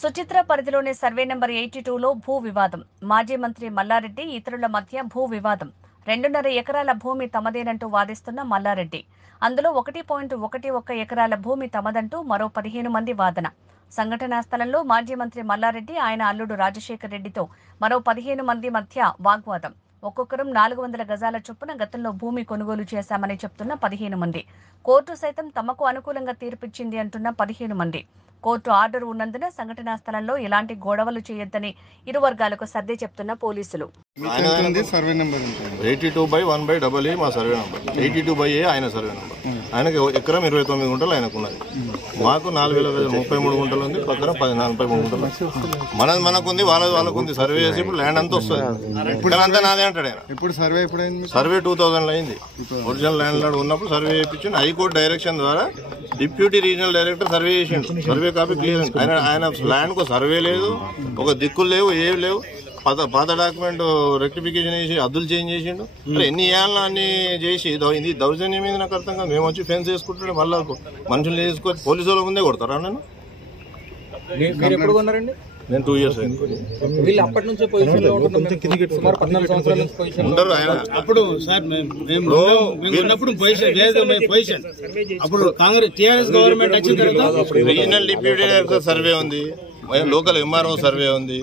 సుచిత్ర పరిధిలోని survey number 82లో భూ వివాదం. మాజీ మంత్రి మల్లారెడ్డి ఇతరుల మధ్య భూ వివాదం. 2.5 ఎకరాల భూమి తమదేనంటూ వాదిస్తున్న మల్లారెడ్డి. అందులో 1.11 ఎకరాల భూమి తమదంటూ మరో 15 మంది వాదన. సంఘటనా స్థలంలో మాజీ మంత్రి మల్లారెడ్డి, ఆయన అల్లుడు రాజశేఖర్ రెడ్డితో మరో 15 మంది మధ్య వాగ్వాదం. ఒక్కొక్కరం 400 గజాల చొప్పున గతంలో భూమి కొనుగోలు చేశామని చెప్తున్న 15 మంది. కోర్టు సైతం తమకు అనుకూలంగా తీర్పిచ్చింది అంటున్న 15 మంది. కోర్టు ఆర్డర్ ఉన్నందున సంఘటనా స్థలంలో ఎలాంటి గొడవలు చేయొద్దని ఇరు వర్గాలకు సర్ది చెప్తున్న పోలీసులు. 82/1/AA మా సర్వే నెంబర్, 82/A ఆయన సర్వే నెంబర్. ఆయనకి ఎకరం 29 గుంటలు ఆయనకున్నది. మాకు 4,033 గుంటలు ఉంది, పక్కన 43 గుంటలు మనకుంది, వాళ్ళకుంది. సర్వే చేసి ఇప్పుడు ల్యాండ్ అంతా వస్తుంది. ఇప్పుడంతా నాదే అంటాడు ఆయన. ఇప్పుడు సర్వే 2000 అయింది. ఒరిజినల్ ల్యాండ్ లాడ్ ఉన్నప్పుడు సర్వే చేయించి హైకోర్టు డైరెక్షన్ ద్వారా డిప్యూటీ రీజనల్ డైరెక్టర్ సర్వే చేసిండు. Survey copy clear. ఆయన ల్యాండ్ కు సర్వే లేదు, ఒక దిక్కులు లేవు, ఏవి లేవు. పాత డాక్యుమెంట్ రెక్టిఫికేషన్ చేసి అద్దులు చేంజ్ చేసిండు. ఎన్ని ఏళ్ళ అన్ని చేసి ఇది దౌర్జన్యం మీద నాకు అర్థం కాదు. మేము వచ్చి ఫెన్స్ వేసుకుంటుంటే మళ్ళీ మనుషులు వేసుకొని పోలీసు వాళ్ళ ముందే కొడతారా? నన్ను నేను 2 years అయింది. ఉండరు ఆయన. అప్పుడు సార్ అప్పుడు కాంగ్రెస్ టీఆర్ఎస్ గవర్నమెంట్ వచ్చిన తర్వాత రీజనల్ డిప్యూటీ డైరెక్టర్ సర్వే ఉంది, లోకల్ ఎంఆర్ఓ సర్వే ఉంది.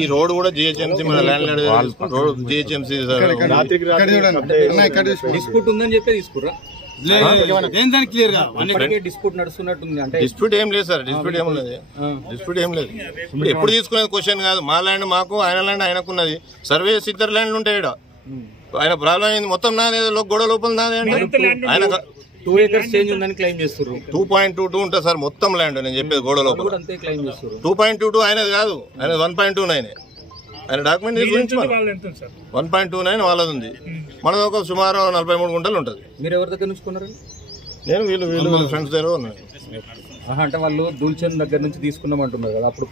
ఈ రోడ్ కూడా జిహెచ్ఎంసీ మన ల్యాండ్ రోడ్ జిహెచ్ఎంసీ డిస్ప్యూట్ ఉందని చెప్పి తీసుకురా. క్లియర్ గా డిస్ప్యూట్ నడుస్తున్నట్టుంది. అంటే డిస్ప్యూట్ ఏం లేదు సార్, డిస్ప్యూట్ ఏం లేదు. ఇప్పుడు ఎప్పుడు తీసుకునేది క్వశ్చన్ కాదు. మా ల్యాండ్ మాకు, ఆయన ల్యాండ్ ఆయనకున్నది. సర్వే 6 ల్యాండ్లు ఉంటాయి. ఆయన ప్రాబ్లం అయింది మొత్తం నాదే, గొడవ లోపల నాదే అంటే ఆయన 2 acres చేంజ్ ఉందని క్లెయిమ్ చేస్తారు. 2.22 ఉంటుంది సార్ మొత్తం ల్యాండ్. నేను చెప్పేది గోడ లోపల 2.22 ఆయనది కాదు, ఆయన 1.29. ఆయన డాక్యుమెంట్ 1.29 వాళ్ళది ఉంది. మనది ఒక సుమారు 43 గుంటలు ఉంటుంది. మీరు ఎవరి దగ్గర నుంచుకున్నారు? నేను వీళ్ళు ఫ్రెండ్స్ దగ్గర ఉన్నాను. అంటే వాళ్ళు దూల్చంద్ దగ్గర నుంచి తీసుకున్నామంటున్నారు కదా. అప్పుడు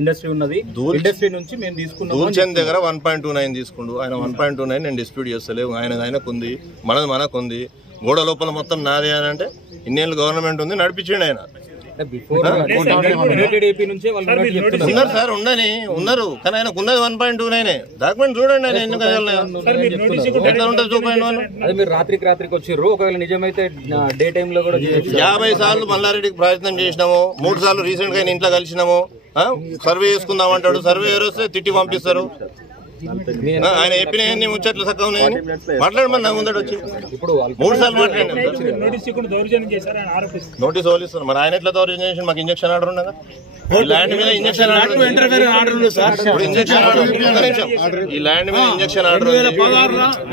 ఇండస్ట్రీ ఉన్నది, ఇండస్ట్రీ నుంచి మేము తీసుకున్నాం. దూల్చంద్ దగ్గర 1.29 తీసుకుండు ఆయన. 1.29 నేను డిస్ప్యూట్ చేస్తలేవు. ఆయనకుంది, మనది మనకుంది. గోడ లోపల మొత్తం నాదే అని అంటే ఇన్నేళ్ళు గవర్నమెంట్ ఉంది, నడిపించండి ఆయన. ఉన్నారు సార్, ఉన్నారు. కానీ ఆయనకు ఉన్నది 1.29. డాక్యుమెంట్ చూడండి. ఆయన ఎన్ని గజాలు ఎట్లా ఉంటుంది 2.1. రాత్రికి వచ్చారు. ఒకవేళ నిజమైతే డే టైమ్ లో కూడా 50 సార్లు మల్లారెడ్డికి ప్రయత్నం చేసినాము. 3 సార్లు రీసెంట్ గా ఆయన ఇంట్లో కలిసినాము. సర్వే చేసుకుందాం అంటాడు. సర్వే వస్తే తిట్టి పంపిస్తారు. ఆయన చెప్పిన ముచ్చట్లు చక్కగా ఉన్నాయని మాట్లాడమని నాకు ముందట వచ్చి 3 సార్లు మాట్లాడినా. నోటీస్ ఓలిస్తారు. మరి ఆయన ఎట్లా దౌర్జన్యం చేసి మాకు ఇంజక్షన్ ఆర్డర్ ఉండగా ల్యాండ్ మీద ఇంజక్షన్ ఆర్డర్ ఈ ల్యాండ్ మీద ఇంజక్షన్ ఆర్డర్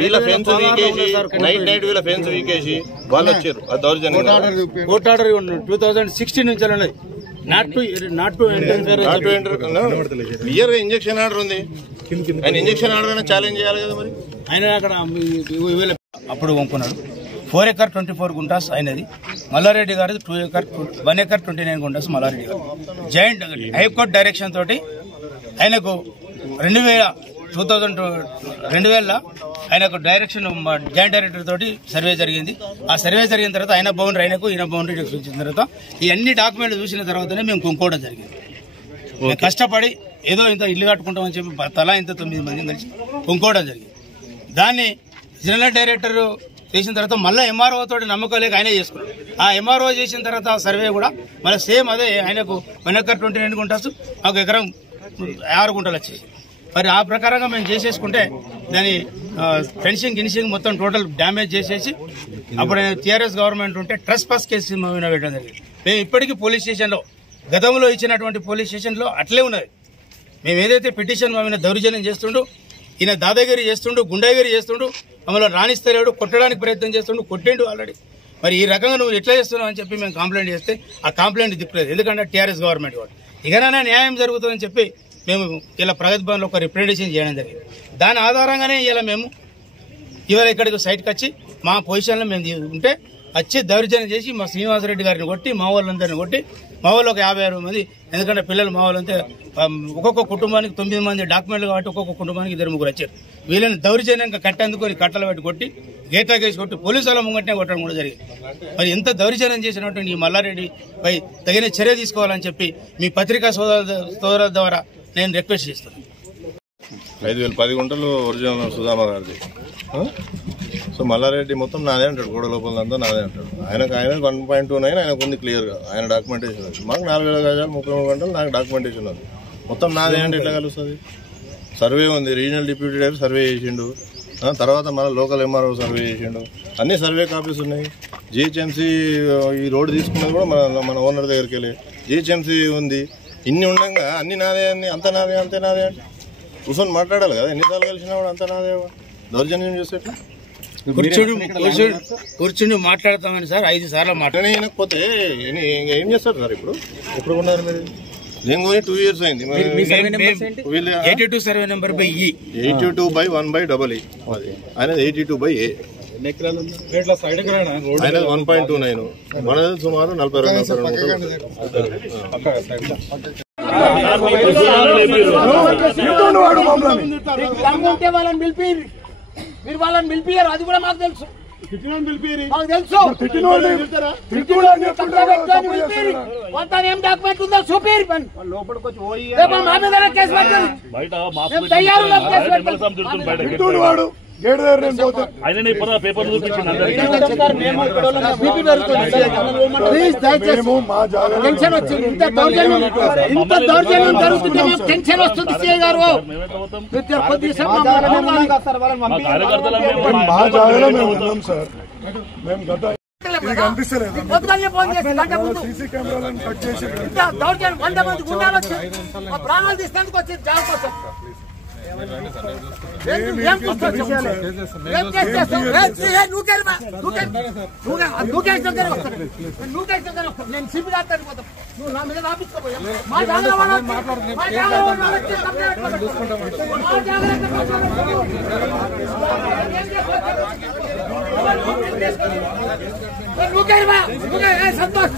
వీళ్ళ ఫెన్స్ వీకేసి నైట్ వీళ్ళ ఫెన్స్ వీకేసి వాళ్ళు వచ్చారు. అది దౌర్జన్యం. కోర్టు ఆర్డర్ 2016 నుంచి క్లియర్ గా ఇంజక్షన్ ఆర్డర్ ఉంది. ఆయన ఇంజక్షన్ ఆర్డర్ ఛాలెంజ్ చేయాలి కదా. మరి ఆయన అక్కడ అప్పుడు వంకున్నాడు. 4 acres 24 గుంటాస్ అయినది. మల్లారెడ్డి గారు 1 acre 29 గుంటాస్ మల్లారెడ్డి గారు. జాయింట్ హైకోర్టు డైరెక్షన్ తోటి ఆయనకు 2000 ఆయనకు డైరెక్షన్ జాయింట్ డైరెక్టర్ తోటి సర్వే జరిగింది. ఆ సర్వే జరిగిన తర్వాత ఆయన బౌండరీ ఆయనకు, ఈయన బౌండరీ చూసిన తర్వాత ఈ అన్ని డాక్యుమెంట్లు చూసిన తర్వాతనే మేము కొనుక్కోవడం జరిగింది. మేము కష్టపడి ఏదో ఇంత ఇల్లు కట్టుకుంటామని చెప్పి తలా ఇంత 9 మంది కలిసి కొనుక్కోవడం జరిగింది. దాన్ని జనరల్ డైరెక్టర్ చేసిన తర్వాత మళ్ళీ ఎంఆర్ఓ తోటి నమ్మకం లేక ఆయనే చేసుకున్నాడు. ఆ ఎంఆర్ఓ చేసిన తర్వాత సర్వే కూడా మళ్ళీ సేమ్ అదే. ఆయనకు 1 acre 29 గుంటాసు, ఒక ఎకరం 6 గుంటలు వచ్చేసి. మరి ఆ ప్రకారంగా మేము చేసేసుకుంటే దాని ఫెన్సింగ్ గిన్సింగ్ మొత్తం టోటల్ డ్యామేజ్ చేసేసి అప్పుడు టీఆర్ఎస్ గవర్నమెంట్ ఉంటే ట్రస్ట్ పాస్ కేసు పెట్టడం జరిగింది. మేము ఇప్పటికీ పోలీస్ స్టేషన్లో, గతంలో ఇచ్చినటువంటి పోలీస్ స్టేషన్లో అట్లే ఉన్నది. మేము ఏదైతే పిటిషన్ మీద దౌర్జన్యం చేస్తుండో, ఈయన దాదాగిరి చేస్తుండు, గుండాగిరి చేస్తుండు, మమ్మల్ని రాణిస్తలేడు, కొట్టడానికి ప్రయత్నం చేస్తుండు, కొట్టిండు ఆల్రెడీ. మరి ఈ రకంగా నువ్వు ఎట్లా చేస్తున్నావు అని చెప్పి మేము కంప్లైంట్ చేస్తే ఆ కంప్లైంట్ దిక్కులేదు. ఎందుకంటే టీఆర్ఎస్ గవర్నమెంట్ వాడు ఇకనైనా న్యాయం జరుగుతుందని చెప్పి మేము ఇలా ప్రగతి భవన్లో ఒక రిప్రజెంటేషన్ చేయడం జరిగింది. దాని ఆధారంగానే ఇలా మేము ఇవాళ ఇక్కడికి సైట్కి వచ్చి మా పొజిషన్లో మేము ఉంటే వచ్చి దౌర్జన్యం చేసి మా శ్రీనివాసరెడ్డి గారిని కొట్టి, మా వాళ్ళందరినీ కొట్టి, మా వాళ్ళు ఒక 50-60 మంది, ఎందుకంటే పిల్లలు మా వాళ్ళంతా ఒక్కొక్క కుటుంబానికి 9 మంది డాక్యుమెంట్లు కాబట్టి ఒక్కొక్క కుటుంబానికి 2-3 వచ్చారు. వీళ్ళని దౌర్జన్యంగా కట్టేందుకొని కట్టలు పెట్టి కొట్టి గేటాకేసి కొట్టి పోలీసు వాళ్ళ ముంగట్నే కొట్టడం కూడా జరిగింది. మరి ఎంత దౌర్జన్యం చేసినటువంటి ఈ మల్లారెడ్డి పై తగిన చర్య తీసుకోవాలని చెప్పి మీ పత్రికా సోదరుల ద్వారా నేను రిక్వెస్ట్ చేస్తున్నాను. 5,010 గుంటలు ఒరిజినల్ సుధామ గారిది. సో మల్లారెడ్డి మొత్తం నాదే అంటాడు, గోడ లోపలంతా నాదే అంటాడు. ఆయన 1.29 ఆయనకు ఉంది క్లియర్గా, ఆయన డాక్యుమెంటేషన్ ఉంది. మాకు 4,000 గజాలు 33 గంటలు నాకు డాక్యుమెంటేషన్ ఉంది. మొత్తం నాదే అంటే ఎట్లా కలుస్తుంది? సర్వే ఉంది, రీజనల్ డిప్యూటీ డైరెక్టర్ సర్వే చేసిండు, తర్వాత మన లోకల్ ఎంఆర్ఓ సర్వే చేసిండు, అన్ని సర్వే కాపీస్ ఉన్నాయి. జిహెచ్ఎంసీ ఈ రోడ్డు తీసుకున్నది కూడా మన ఓనర్ దగ్గరికి వెళ్ళి జిహెచ్ఎంసీ ఉంది. ఇన్ని ఉండగా అన్ని నాదే, అన్ని అంత నాదే, అంతే నాదే అంటే కూర్చొని మాట్లాడాలి కదా. ఎన్నిసార్లు కలిసినా కూడా అంత నాదే, దౌర్జన్యం చేసేట్లా కూర్చుని మాట్లాడతామని సార్ 5 సార్లు మాట్లాడకపోతే ఏం చేస్తారు సార్? ఇప్పుడు ఉన్నారు మీరు, నేను కొని 2 years అయింది. 82 survey number by E 82/1/AA అది ఆయనది 82/A. ఆయన 1.29, మనది సుమారు 42. మీరు వాళ్ళని పిలిపియారు, అది కూడా మాకు తెలుసు. మాకు తెలుసు ఏం డాక్యుమెంట్ ఉందో చూపిరు. మా మీద కేసు పెట్టండి. పేపర్ టెన్షన్ వచ్చింది. ఇంత దౌర్జన్యం జరుగుతుంటే మాకు టెన్షన్ వస్తుంది. సిఐ గారు దౌర్జన్యం 100 మంది గుండాలు వచ్చి ప్రాణాలు తీసేందుకు వచ్చి జాబ్ కోసం నేను సిపి రాస్తాను. నువ్వు నా మీద రాపించుకోపోయా మా సంతోష్